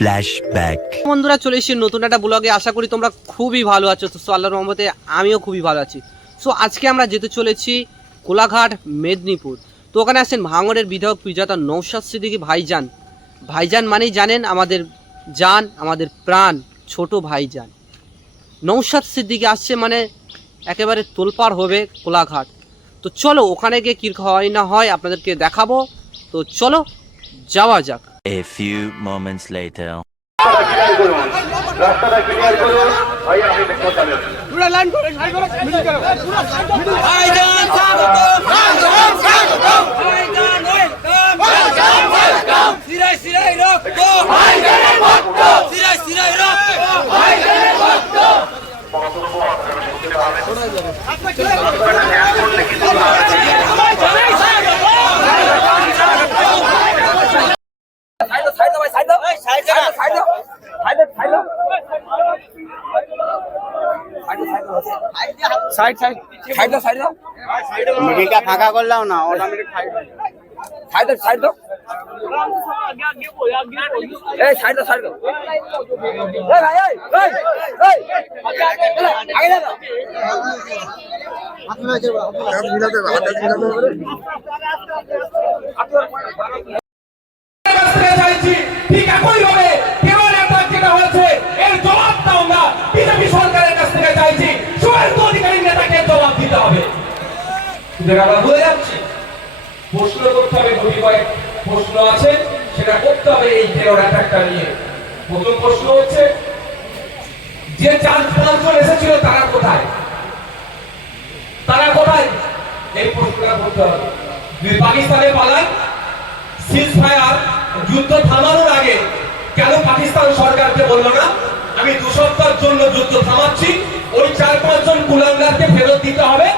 Flashback. বন্ধুরা চলে এসেছি নতুন একটা ব্লগে। আশা করি তোমরা খুবই ভালো আছো। তো আল্লাহর রহমতে আমিও খুবই ভালো আছি। সো আজকে আমরা যেতে চলেছি কোলাঘাট, মেদিনীপুর। তো ওখানে আসছেন ভাঙড়ের বিধায়ক পিজাতা নওশাদ সিদ্দিকী ভাইজান। ভাইজান মানেই জানেন আমাদের জান, আমাদের প্রাণ, ছোট ভাইজান নওশাদ সিদ্দিকী আসছে মানে একেবারে তোলপাড় হবে কোলাঘাট। তো চলো ওখানে গিয়ে কী হয় না হয় আপনাদেরকে দেখাবো। তো চলো যাওয়া যাক। A few moments later. রাস্তাটা ক্লিয়ার করুন ভাই, আমি পৌঁছাবেন। পুরো লাইন করে সাইড করো, মিডিল করো। ভাইজান স্বাগত, ভাইজান স্বাগত, ভাইজান ওয়েলকাম, ভাইজান ওয়েলকাম, সিরাই সিরাই রক্ত, ভাইজানের রক্ত, সিরাই সিরাই রক্ত, ভাইজানের রক্ত। মিডিলটা ফাঁকা করলাম না, অটোমেটিক ঠিক একইভাবে কেবল একটা যেটা হয়েছে এর জবাবটা আমরা বিজেপি সরকারের কাছ থেকে চাইছি। শুভেন্দু অধিকারী নেতাকে জবাব দিতে হবে। আমরা ভুলে যাচ্ছি, প্রশ্ন করতে হবে। গুটি কয়েক প্রশ্ন আছে, সেটা করতে হবে এই টেরর অ্যাটাকটা নিয়ে। প্রথম প্রশ্ন হচ্ছে, যে 4-5 জন এসেছিল তারা কোথায়? তারা কোথায়? এই প্রশ্নটা করতে হবে। যদি পাকিস্তানে পালায়, সিজ ফায়ার যুদ্ধ থামানোর আগে কেন পাকিস্তান সরকারকে বললো না আমি 2 সপ্তাহের জন্য যুদ্ধ থামাচ্ছি, ওই 4-5 জন কুলাঙ্গারকে ফেরত দিতে হবে,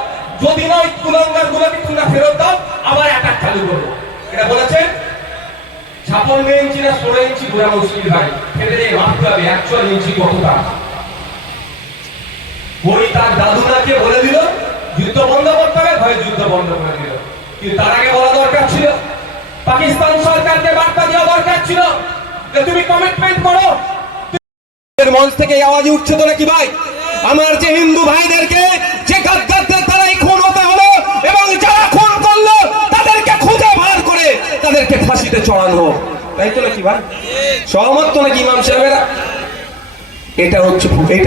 যদি না ওই কুলাঙ্গার গুলোকে তোমরা ফেরত দাও আবার অ্যাটাক চালু করবো। এটা বলেছে 56 ইঞ্চি না 16 ইঞ্চি ঘোরা মুশকিল ভাই, ফেলে দিয়ে ভাবতে হবে 100 ইঞ্চি কতটা। ওই তার দাদুনাকে বলে দিল যুদ্ধ বন্ধ করতে হবে, ভয় যুদ্ধ বন্ধ করে দিল। কিন্তু তার আগে বলা দরকার ছিল, পাকিস্তান সরকারকে বার্তা দেওয়া দরকার ছিল যে তুমি কমিটমেন্ট করো। মঞ্চ থেকে আওয়াজ উঠছে তো নাকি ভাই? আমার যে হিন্দু ভাইদেরকে যে গাদ্দারদের দ্বারাই খুন হতে হলো এবং যারা খুন করলো তাদেরকে খুঁজে বার করে তাদেরকে ফাঁসিতে চড়ানো হোক, তাই তো নাকি ভাই? সহমত তো নাকি ইমাম সাহেবেরা? এটা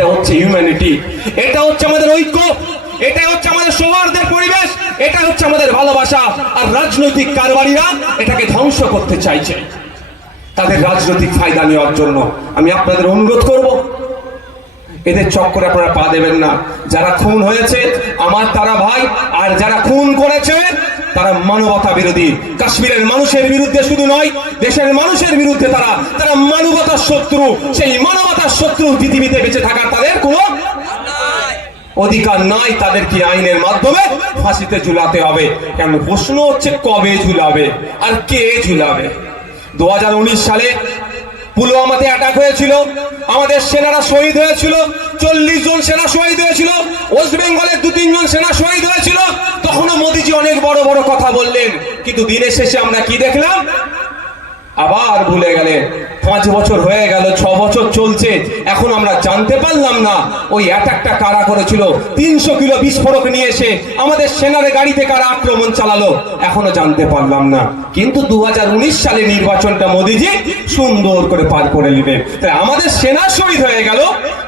হচ্ছে হিউম্যানিটি, এটা হচ্ছে আমাদের ঐক্য, এটা হচ্ছে আমাদের সৌহার্দ্যের পরিবেশ, এটা হচ্ছে আমাদের ভালোবাসা। আর রাজনৈতিক কারবারিরা এটাকে ধ্বংস করতে চাইছে তাদের রাজনৈতিক ফায়দা নেওয়ার জন্য। আমি আপনাদের অনুরোধ করব, এদের চক্করে আপনারা পা দেবেন না। যারা খুন হয়েছে আমার তারা ভাই, আর যারা খুন করেছে তারা মানবতা বিরোধী। কাশ্মীরের মানুষের বিরুদ্ধে শুধু নয়, দেশের মানুষের বিরুদ্ধে তারা মানবতার শত্রু। সেই মানবতার শত্রু পৃথিবীতে বেঁচে থাকার তাদের কোনো অধিকার নাই। তাদেরকে আইনের মাধ্যমে ফাঁসিতে ঝুলাতে হবে। কেন? প্রশ্ন হচ্ছে কবে ঝুলাবে আর কে ঝুলাবে। 2019 সালে পুলওয়ামাতে অ্যাটাক হয়েছিল, আমাদের সেনারা শহীদ হয়েছিল, 40 জন সেনা শহীদ হয়েছিল। ওয়েস্ট বেঙ্গলের 2-3 জন সেনা শহীদ হয়েছিল। তখনও মোদিজি অনেক বড় বড় কথা বললেন, কিন্তু দিনের শেষে আমরা কি দেখলাম? আবার ভুলে গেলেন। 5 বছর হয়ে গেল, 6 বছর চলছে, এখন আমরা জানতে পারলাম না ওই অ্যাটাকটা কারা করেছিল। 300 কিলো বিস্ফোরক নিয়ে এসে আমাদের সেনার গাড়িতে কারা আক্রমণ চালালো, এখনো জানতে পারলাম না। কিন্তু 2019 সালে নির্বাচনটা মোদিজি সুন্দর করে পার করে নেবেন। তাই আমাদের সেনা শহীদ হয়ে গেল,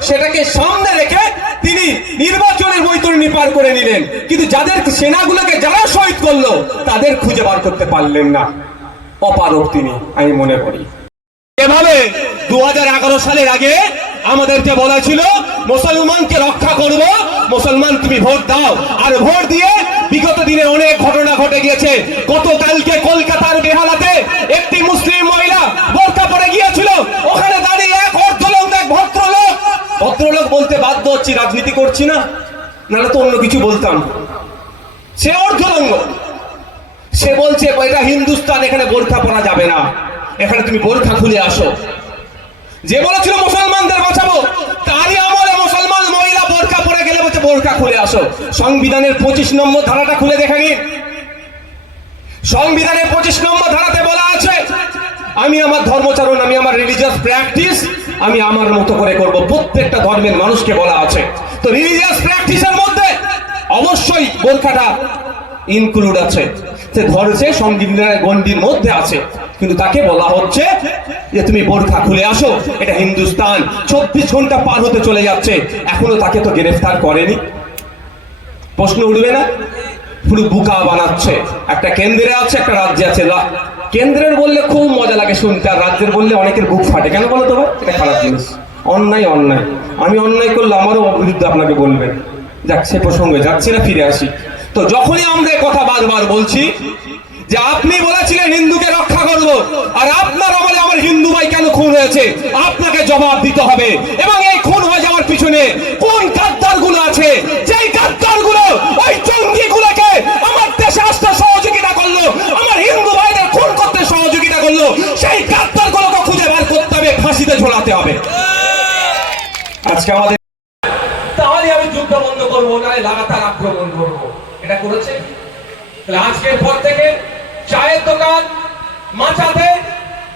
সেটাকে সামনে রেখে তিনি নির্বাচনের বৈতরণী পার করে নিলেন। কিন্তু যাদের সেনাগুলোকে যারা শহীদ করলো তাদের খুঁজে বার করতে পারলেন না। অপারক তিনি, আমি মনে করি। এভাবে 2011 সালের আগে আমাদেরকে বলা ছিল মুসলমানকে রক্ষা করব, মুসলমান তুমি ভোট দাও। আর ভোট দিয়ে বিগত দিনে অনেক ঘটনা ঘটে গিয়েছে। গতকালকে কলকাতার বেহালাতে একটি মুসলিম মহিলা বোরকা পরে গিয়েছিল, ওখানে দাঁড়িয়ে এক ভদ্রলোক বলতে বাধ্য হচ্ছি, রাজনীতি করছি না, নাহলে তো অন্য কিছু বলতাম। সে অর্ধলঙ্গ, সে বলছে এটা হিন্দুস্তান, এখানে বোরকা পরা যাবে না, এখানে তুমি বোরকা খুলে আসো। যে বলেছিল মুসলমানদের বাঁচাবো, তারই আমলে মুসলমান মহিলা বোরকা পরে গেলে বলছে বোরকা খুলে আসো। সংবিধানের 25 নম্বর ধারাটা খুলে দেখে নিন। সংবিধানের 25 নম্বর ধারাতে বলা আছে আমি আমার ধর্মচারণ, আমি আমার রিলিজিয়াস প্র্যাকটিস আমি আমার মতো করে করব। প্রত্যেকটা ধর্মের মানুষকে বলা আছে। তো রিলিজিয়াস প্র্যাকটিসের মধ্যে অবশ্যই বোরখাটা ইনক্লুড আছে, সে ধর্মে সংবিধানের গণ্ডির মধ্যে আছে, কিন্তু তাকে বলা হচ্ছে যে তুমি বোরখা খুলে আসো। এটা হিন্দুস্তান, 24 ঘন্টা পার হতে চলে যাচ্ছে, এখনো তাকে তো গ্রেফতার করেনি। প্রশ্ন উঠবে না? পুরো বুকা বানাচ্ছে। একটা কেন্দ্রে আছে, একটা রাজ্যে আছে। কেন্দ্রের বললে খুব মজা লাগে শুনতে, আর রাজ্যের বললে অনেকের বুক ফাটে। কেন বলো তো ভাই? এটা খারাপ জিনিস। অন্যায় অন্যায়, আমি অন্যায় করলে আমারও বিরুদ্ধে আপনাকে বলবেন। যাক, সে প্রসঙ্গে যাচ্ছি না, ফিরে আসি। তো যখনই আমরা কথা বারবার বলছি যে আপনি বলেছিলেন হিন্দুকে রক্ষা করব, আর আপনার আমলে আমার হিন্দু ভাই কেন খুন হয়েছে, আপনাকে জবাব দিতে হবে। এবং এই খুন হয়ে যাওয়ার পিছনে কোন গাদ্দার গুলো আছে, যেই গাদ্দার গুলো ওই জঙ্গি গুলোকে আমার দেশে আসতে সহযোগিতা করলো, আমার হিন্দু ভাইদের খুন করতে সহযোগিতা করলো, সেই গাদ্দার গুলোকে খুঁজে বার করতে হবে, ফাঁসিতে ঝোলাতে হবে। আজকে আমাদের তাহলে আমি যুদ্ধ বন্ধ করবো, নাহলে লাগাতার আক্রমণ করবো। এটা করেছে। তাহলে আজকের পর থেকে চায়ের দোকান, মাচাতে,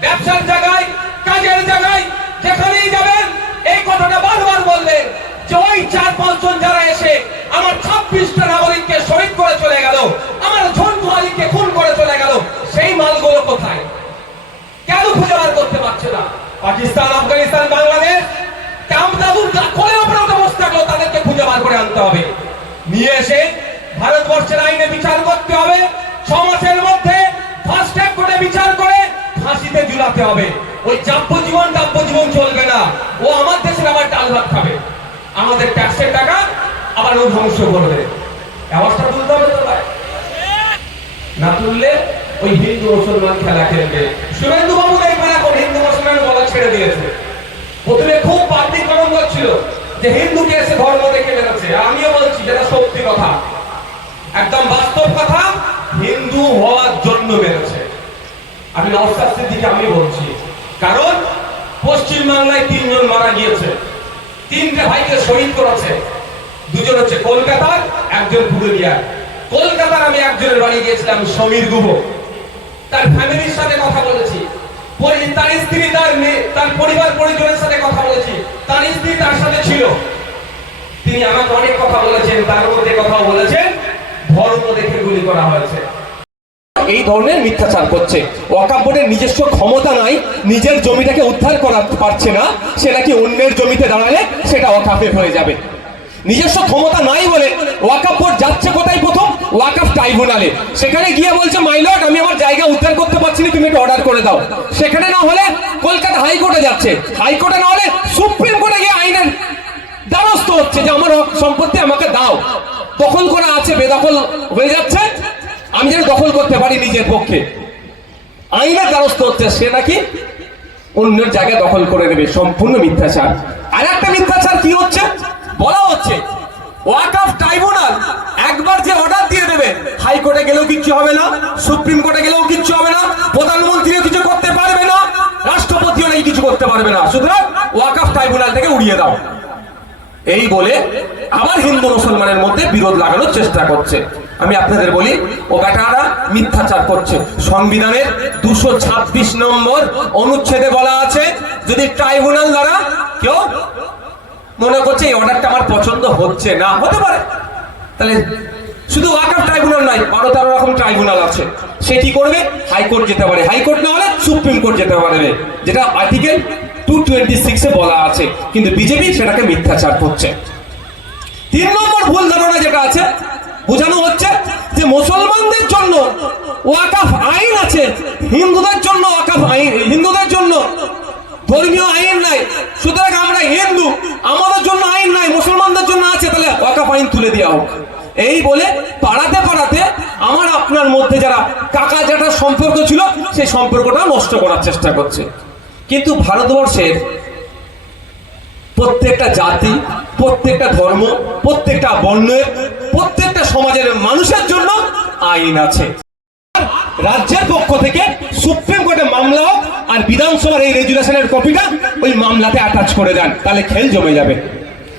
ব্যবসার জায়গায়, কাজের জায়গায়, যেখানেই যাবেন এই কথাটা বারবার বললেন যে ওই 4-5 জন যারা এসে আমার 26টা নাগরিককে শহীদ করে চলে গেল, আমার ঝন্টু আলীকে খুন করে চলে গেল, সেই মালগুলো কোথায়? কেন খুঁজে বার করতে পারছে না? পাকিস্তান, আফগানিস্তান, বাংলাদেশ তাদেরকে খুঁজে বার করে আনতে হবে, নিয়ে এসে ভারতবর্ষের আইনে বিচার করতে হবে, 6 মাসের মধ্যে ফাস্ট ট্র্যাক কোর্টে বিচার করে ফাঁসিতে ঝুলাতে হবে। ওই যাবজ্জীবন চলবে না। ও আমার দেশের আবার ডাল ভাত খাবে, আমাদের ট্যাক্সের টাকা আবার ও ধ্বংস করবে। ব্যবস্থা তুলতে হবে তো ভাই, না তুললে ওই হিন্দু মুসলমান খেলা খেলবে। শুভেন্দু বাবু দেখবেন এখন হিন্দু মুসলমান বলা ছেড়ে দিয়েছে। প্রথমে খুব পাবলিক আনন্দ ছিল যে হিন্দুকে এসে ধর্ম দেখে বেরোচ্ছে। আমিও বলছি যেটা সত্যি কথা, একদম বাস্তব কথা, হিন্দু হওয়ার জন্য বেরোচ্ছে। আমি নওশাদ সিদ্দিকী আমি বলছি, কারণ পশ্চিম বাংলায় 3 জন মারা গিয়েছে, 3টে ভাইকে শহীদ করেছে। 2 জন হচ্ছে কলকাতার, 1 জন পুরুলিয়ার। কলকাতার আমি একজনের বাড়ি গিয়েছিলাম, সমীর গুহ, তার ফ্যামিলির সাথে কথা বলেছি, তার স্ত্রী, তার পরিবার পরিজনের সাথে কথা বলেছি, তার স্ত্রী তার সাথে ছিল। তিনি আমাকে অনেক কথা বলেছেন, তার মধ্যে কথা বলেছেন ধর্ম দেখে গুলি করা হয়েছে। এই ধরনের মিথ্যাচার করছে। ওয়াকফ বোর্ডের নিজস্ব ক্ষমতা নাই, নিজের জমিটাকে উদ্ধার করা পারছে না, সে নাকি অন্যের জমিতে দাঁড়ালে সেটা ওয়াকফে হয়ে যাবে। নিজস্ব ক্ষমতা নাই বলে ওয়াকফ বোর্ড যাচ্ছে কোথায়? প্রথম ওয়াকফ ট্রাইব্যুনালে। সেখানে গিয়ে বলছে মাই লর্ড, আমি আমার জায়গা উদ্ধার করতে পারছি না, তুমি একটা অর্ডার করে দাও। সেখানে না হলে কলকাতা হাইকোর্টে যাচ্ছে, হাইকোর্টে না হলে সুপ্রিম কোর্টে গিয়ে আইনের দ্বারস্থ হচ্ছে যে আমার সম্পত্তি আমাকে দাও। দখল করা আছে, বেদখল হয়ে যাচ্ছে, আমি যেন দখল করতে পারি নিজের পক্ষে, আইনের দ্বারস্থ হচ্ছে, সে নাকি অন্যের জায়গায় দখল করে নেবে। সম্পূর্ণ মিথ্যাচার। আর একটা মিথ্যাচার কি হচ্ছে? বলা হচ্ছে ওয়াকফ ট্রাইব্যুনাল একবার যে অর্ডার দিয়ে দেবে, হাইকোর্টে গেলেও কিচ্ছু হবে না, সুপ্রিম কোর্টে গেলেও কিচ্ছু হবে না, প্রধানমন্ত্রীও কিছু করতে পারবে না, রাষ্ট্রপতিও নাকি কিছু করতে পারবে না, সুতরাং ওয়াকফ ট্রাইব্যুনাল থেকে উড়িয়ে দাও। এই বলে আবার হিন্দু মুসলমানের মধ্যে বিরোধ লাগানোর চেষ্টা করছে। আমি আপনাদের বলি, ও বেটারা মিথ্যাচার করছে। সংবিধানের 226 নম্বর অনুচ্ছেদে বলা আছে, যদি ট্রাইব্যুনাল দ্বারা কেউ মনে করছে এই অর্ডারটা আমার পছন্দ হচ্ছে না, হতে পারে, তাহলে শুধু ওয়াকফ ট্রাইব্যুনাল নয়, 12-13 রকম ট্রাইব্যুনাল আছে, সে কি করবে? হাইকোর্ট যেতে পারে, হাইকোর্ট না হলে সুপ্রিম কোর্ট যেতে পারবে, যেটা আর্টিকেল 226 এ বলা আছে। কিন্তু বিজেপি সেটাকে মিথ্যাচার করছে। 3 নম্বর ভুল ধারণা যেটা আছে, বোঝানো হচ্ছে যে মুসলমানদের জন্য ওয়াকফ আইন আছে, হিন্দুদের জন্য ওয়াকফ আইন, হিন্দুদের জন্য ধর্মীয় আইন নাই, সুতরাং আমরা হিন্দু, আমাদের জন্য আইন নাই, মুসলমানদের জন্য আছে, তাহলে ওয়াকফ আইন তুলে দেওয়া হোক। এই বলে পাড়াতে পাড়াতে আমার আপনার মধ্যে যারা কাকা জ্যাঠার সম্পর্ক ছিল, সেই সম্পর্কটা নষ্ট করার চেষ্টা করছে। কিন্তু ভারতবর্ষের প্রত্যেকটা জাতি, প্রত্যেকটা ধর্ম, প্রত্যেকটা বর্ণের, প্রত্যেকটা সমাজের মানুষের জন্য আইন আছে। রাজ্যের পক্ষ থেকে সুপ্রিম কোর্টে মামলা হোক, আর বিধানসভার এই রেজুলেশনের কপিটা ওই মামলাতে অ্যাটাচ করে দেন, তাহলে খেল জমে যাবে।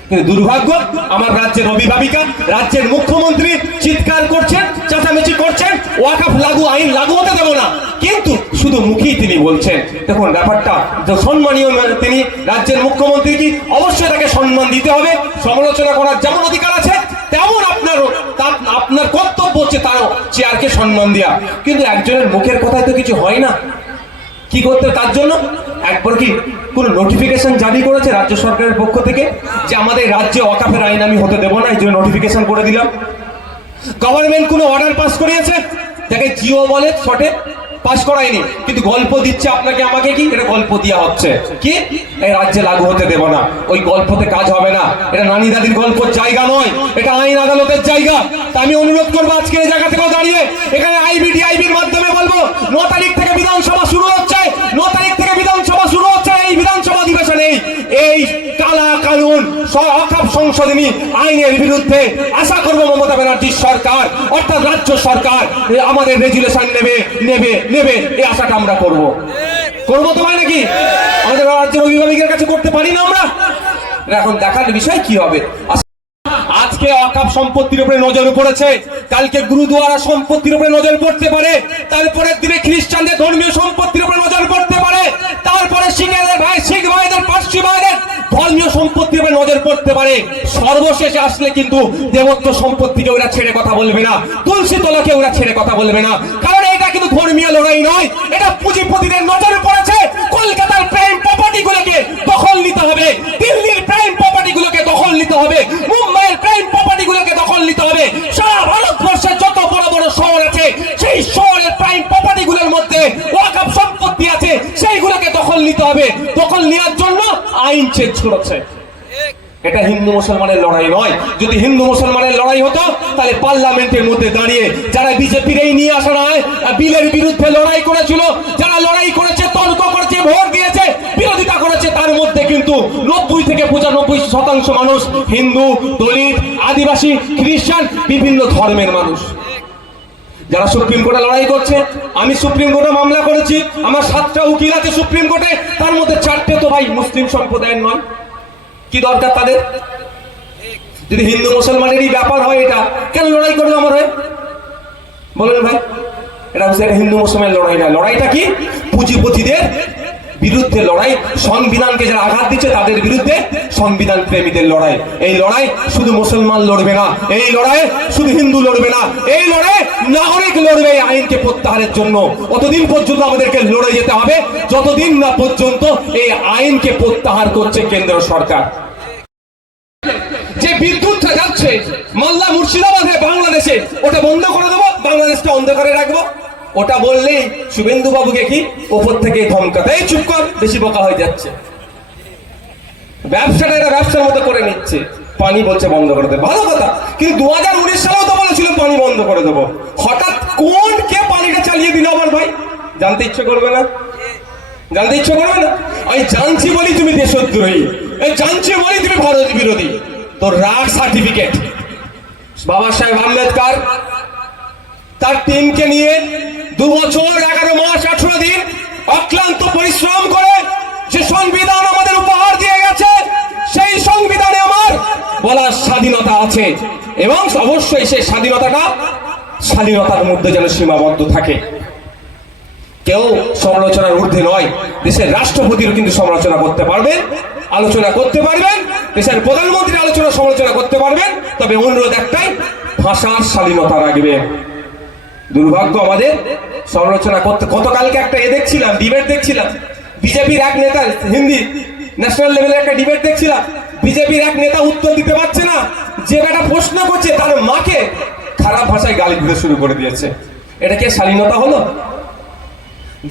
কিন্তু দুর্ভাগ্য, আমার রাজ্যের অভিভাবিকা, রাজ্যের মুখ্যমন্ত্রী চিৎকার করছেন, চেঁচামেচি করছেন, ওয়াকফ লাগু, আইন লাগু হতে দেব না, কিন্তু শুধু মুখেই তিনি বলছেন। দেখুন ব্যাপারটা যে সম্মানীয় তিনি রাজ্যের মুখ্যমন্ত্রী, কি অবশ্যই তাকে সম্মান দিতে হবে, সমালোচনা করার যেমন অধিকার আছে তেমন আপনার কর্তব্য হচ্ছে তার চেয়ারকে সম্মান দেওয়া। কিন্তু একজনের মুখের কথায় তো কিছু হয় না। কি করতে তার জন্য একবার কি কোন নোটিফিকেশন জারি করেছে রাজ্য সরকারের পক্ষ থেকে যে আমাদের রাজ্যে ওয়াকাফের আইন আমি হতে দেবো না, এই জন্য নোটিফিকেশন করে দিলাম? গভর্নমেন্ট কোনো অর্ডার পাস করিয়েছে? যাকে জিও বলে শর্টে, পাস করায়নি, কিন্তু গল্প দিচ্ছে আপনাকে আমাকে, কি এটা গল্প দেওয়া হচ্ছে কি এই রাজ্যে লাগু হতে দেব না। ওই গল্পতে কাজ হবে না, এটা নানি দাদির গল্পের জায়গা নয়, এটা আইন আদালতের জায়গা। তা আমি অনুরোধ করবো আজকে এই জায়গা থেকেও দাঁড়িয়ে এখানে আইবিডিআইবির মাধ্যমে বলবো 9 তারিখ থেকে বিধানসভা শুরু হচ্ছে, 9 তারিখ থেকে বিধানসভা শুরু হচ্ছে। এই বিধানসভা অধিবেশনে এই কালা কানুন ওয়াকফ সংশোধনী আইনের বিরুদ্ধে আশা করবো মমতা ব্যানার্জির সরকার অর্থাৎ রাজ্য সরকার আমাদের রেজুলেশন নেবে এই আশাটা আমরা করবো তো ভাই নাকি? আমাদের রাজ্যের অভিভাবকের কাছে করতে পারি না আমরা? এখন দেখার বিষয় কি হবে। আজকে ওয়াকফ সম্পত্তির উপরে নজর পড়েছে, কালকে গুরুদুয়ারা সম্পত্তির উপরে নজর পড়তে পারে, তারপরের দিনে খ্রিস্টানদের ধর্মীয় সম্পত্তির উপরে নজর পড়তে পারে, তারপরে শিখ ভাইদের পার্সি ভাইদের ধর্মীয় সম্পত্তির উপরে নজর পড়তে পারে। সর্বশেষে আসলে কিন্তু দেবত্ব সম্পত্তিকে ওরা ছেড়ে কথা বলবে না, তুলসী তলাকে ওরা ছেড়ে কথা বলবে না, কারণ এটা কিন্তু ধর্মীয় লড়াই নয়, এটা পুঁজিপতিদের নজরে পড়েছে। কলকাতার প্রাইম প্রপার্টি গুলোকে দখল নিতে হবে, দিল্লির প্রাইম প্রপার্টি গুলোকে দখল নিতে হবে, মুম্বাইয়ের প্রাইম প্রপার্টি গুলোকে দখল নিতে হবে। সারা ভারতবর্ষের যত বড় বড় শহর আছে সেই শহরের প্রাইম প্রপার্টি গুলোর মধ্যে ওয়াকফ সম্পত্তি আছে, সেইগুলোকে দখল নিতে হবে। দখল নেওয়ার জন্য আইন চেঞ্জ করেছে। এটা হিন্দু মুসলমানের লড়াই নয়। যদি হিন্দু মুসলমানের লড়াই হতো তাহলে পার্লামেন্টের মধ্যে দাঁড়িয়ে যারা বিজেপির এই নিয়ে আসা নয় বিলের বিরুদ্ধে লড়াই করেছিল, যারা লড়াই করেছে, তর্ক করেছে, ভোট দিয়েছে, বিরোধিতা করেছে, তার মধ্যে কিন্তু 90 থেকে 95% মানুষ হিন্দু, দলিত, আদিবাসী, খ্রিস্টান, বিভিন্ন ধর্মের মানুষ। যারা সুপ্রিম কোর্টে লড়াই করছে, আমি সুপ্রিম কোর্টে মামলা করেছি, আমার 7টা উকিল আছে সুপ্রিম কোর্টে, তার মধ্যে 4টে তো ভাই মুসলিম সম্প্রদায়ের নয়। কি দরকার তাদের? যদি হিন্দু মুসলমানেরই ব্যাপার হয় এটা কেন লড়াই করবে আমার হয়ে? বলেন ভাই, এটা হচ্ছে হিন্দু মুসলমানের লড়াই না। লড়াইটা কি? পুঁজিপতিদের বিরুদ্ধে লড়াই, সংবিধানকে যারা আঘাত দিচ্ছে তাদের বিরুদ্ধে সংবিধান প্রেমীদের লড়াই। এই লড়াই শুধু মুসলমান লড়বে না, এই লড়াই শুধু হিন্দু লড়বে না, এই লড়াই নাগরিক লড়বে এই আইনকে প্রত্যাহারের জন্য। অতদিন পর্যন্ত আমাদেরকে লড়ে যেতে হবে যতদিন না পর্যন্ত এই আইনকে প্রত্যাহার করছে কেন্দ্র সরকার। যে বিদ্যুৎটা যাচ্ছে মালদা মুর্শিদাবাদে বাংলাদেশে, ওটা বন্ধ করে দেবো, বাংলাদেশটা অন্ধকারে রাখবো, ওটা বললেই শুভেন্দু বাবুকে কি ওপর থেকে ধমকাতে, এই চুপ কর, বেশি বোকা হয়ে যাচ্ছে। ব্যবসাটা এটা ব্যবসার মতো করে নিচ্ছে, পানি বলছে বন্ধ করে দেবো, ভালো কথা, কিন্তু 2019 সালেও তো বলেছিল পানি বন্ধ করে দেবো। হঠাৎ কোন কে পানিটা চালিয়ে দিল আমার ভাই? জানতে ইচ্ছে করবে না? জানতে ইচ্ছে করবে না? আমি জানছি বলি তুমি দেশদ্রোহী, এই জানছি বলি তুমি ভারত বিরোধী। তোর রাগ সার্টিফিকেট বাবা সাহেব আম্বেদকর তার টিমকে নিয়ে 2 বছর 11 মাস 18 দিন অক্লান্ত পরিশ্রম করে যে সংবিধান আমাদের উপহার দিয়ে গেছে, সেই সংবিধানে আমার বলার স্বাধীনতা আছে, এবং অবশ্যই সেই স্বাধীনতার মধ্যে যেন সীমাবদ্ধ থাকে। কেউ সমালোচনার ঊর্ধ্বে নয়। দেশের রাষ্ট্রপতিও কিন্তু সমালোচনা করতে পারবেন, আলোচনা করতে পারবেন, দেশের প্রধানমন্ত্রী সমালোচনা করতে পারবেন, তবে অনুরোধ একটাই, ভাষার স্বাধীনতা রাখবেন। দুর্ভাগ্য আমাদের সমালোচনা করতে। গতকালকে একটা ডিবেট দেখছিলাম, বিজেপির এক নেতা, হিন্দি ন্যাশনাল লেভেলের একটা ডিবেট দেখছিলাম, বিজেপির এক নেতা উত্তর দিতে পারছে না, যে বেটা প্রশ্ন করছে তার মাকে খারাপ ভাষায় গালি দিতে শুরু করে দিয়েছে। এটা কি স্বাধীনতা হলো?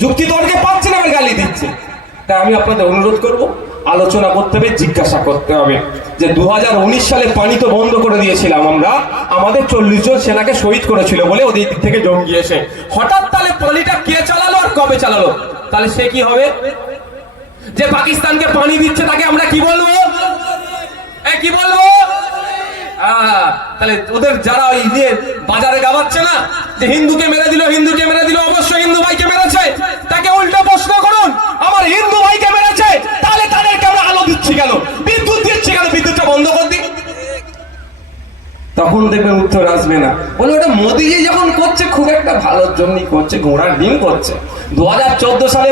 যুক্তি তর্কে পাচ্ছে না, গালি দিচ্ছে। তাই আমি আপনাদের অনুরোধ করব, আলোচনা করতে হবে, জিজ্ঞাসা করতে হবে যে 2019 সালে পানি তো বন্ধ করে দিয়েছিলাম আমরা, আমাদের 40 জন সেনাকে শহীদ করেছিল বলে ওদের দিক থেকে জঙ্গি এসে, হঠাৎ তাহলে পানিটা কে চালালো আর কবে চালালো? তাহলে সে কি হবে? যে পাকিস্তানকে পানি দিচ্ছে তাকে আমরা কি বলবো? কি বলবো? তাহলে ওদের যারা ওই দিয়ে বাজারে গাওয়াচ্ছে না যে হিন্দুকে মেরে দিল, অবশ্যই হিন্দু ভাইকে মেরেছে, তাকে উল্টো প্রশ্ন করুন, আমার হিন্দু ভাইকে মেরেছে, তাহলে তাদেরকে আমরা আলো দিচ্ছি কেন, বিদ্যুৎ দিচ্ছি কেন, বিদ্যুৎটা বন্ধ করে দিই। তখন দেখবেন উত্তর আসবে না, বলে ওটা মোদিজি যখন করছে খুব একটা ভালোর জন্যই করছে, ঘোড়ার ডিম করছে। 2014 সালে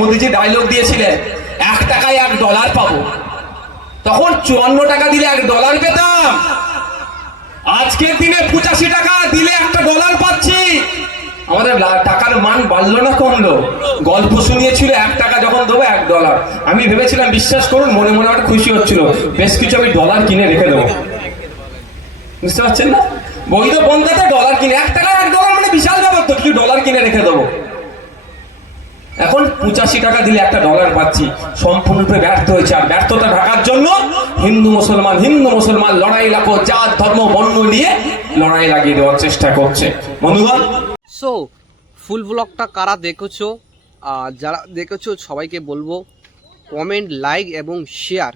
মোদিজি ডায়লগ দিয়েছিলেন 1 টাকায় $1 পাবো, তখন 54 টাকা দিলে $1 পেতাম। আজকের দিনে 85 টাকা দিলে $1 পাচ্ছি। আমাদের টাকার মান বাড়লো না কমলো? গল্প শুনিয়েছিল 1 টাকা যখন দেবো $1, আমি ভেবেছিলাম, বিশ্বাস করুন মনে মনে আমার খুশি হচ্ছিল, বেশ কিছু আমি ডলার কিনে রেখে দেবো। বুঝতে পারছেন না? বৈধ পন্থাতে ডলার কিনে, 1 টাকা $1 মানে বিশাল ব্যাপার তো, কিছু ডলার কিনে রেখে দেবো। এখন 85 টাকা দিলে $1 পাচ্ছি, সম্পূর্ণরূপে ব্যর্থ হয়েছে। আর ব্যর্থতা ঢাকার জন্য হিন্দু মুসলমান লড়াই লাগো, জাত ধর্ম বর্ণ নিয়ে লড়াই লাগিয়ে দেওয়ার চেষ্টা করছে। বন্ধুগণ, সো ফুল ব্লগটা কারা দেখেছো, যারা দেখেছো সবাইকে বলবো কমেন্ট, লাইক এবং শেয়ার।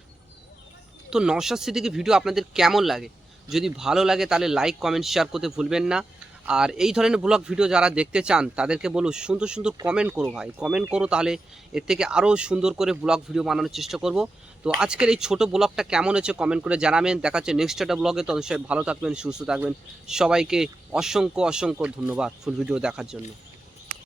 তো নওশাদ সিদ্দিকী ভিডিও আপনাদের কেমন লাগে? যদি ভালো লাগে তাহলে লাইক কমেন্ট শেয়ার করতে ভুলবেন না। আর এই ধরনের ব্লগ ভিডিও যারা দেখতে চান তাদেরকে বলো সুন্দর সুন্দর কমেন্ট করো ভাই, কমেন্ট করো, তাহলে এর থেকে আরও সুন্দর করে ব্লগ ভিডিও বানানোর চেষ্টা করব। তো আজকের এই ছোট ব্লগটা কেমন হয়েছে কমেন্ট করে জানাবেন। দেখা হচ্ছে নেক্সট একটা ব্লগে। তো সবাই ভালো থাকবেন, সুস্থ থাকবেন। সবাইকে অসংখ্য ধন্যবাদ ফুল ভিডিও দেখার জন্য।